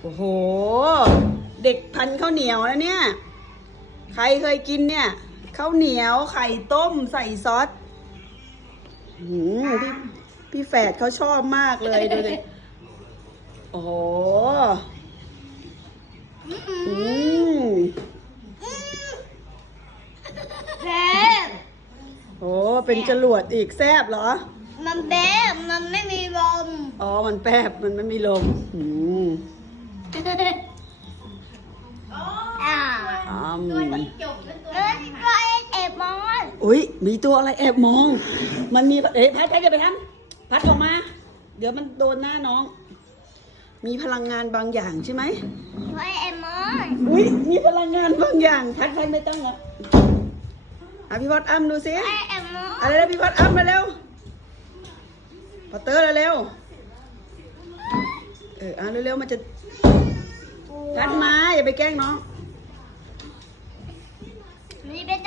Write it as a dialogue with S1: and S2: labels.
S1: โอ้โหเด็กพันข้าวเหนียวนะเนี่ยใครเคยกินเนี่ยข้าวเหนียวไข่ต้มใส่ซอสพี่แฝดเขาชอบมากเลยดูสิโอ้โห
S2: แซ่บ
S1: โอ้เป็นจรวดอีกแซบเหรอ
S2: มันแป๊บมันไม่มีลม
S1: อ๋อมันแป๊บมันไม่มีลม
S2: ตัวจิ้งจกตัวแอบมอง
S1: อุ้ยมีตัวอะไรแอบมองมันมีพัดอย่าไปทำพัดออกมาเดี๋ยวมันโดนหน้าน้องมีพลังงานบางอย่างใช่ไหม
S2: ตัวแอบมอง
S1: อุ้ยมีพลังงานบางอย่างพัดไม่ต้องหรอกพี่พัดอ้ำดูสิอะไรนะพี่พัดอ้ำมาเร็วพอเตอร์เร็วเร็วมันจะพัดมาอย่าไปแกล้งน้อง
S2: นี่เป็น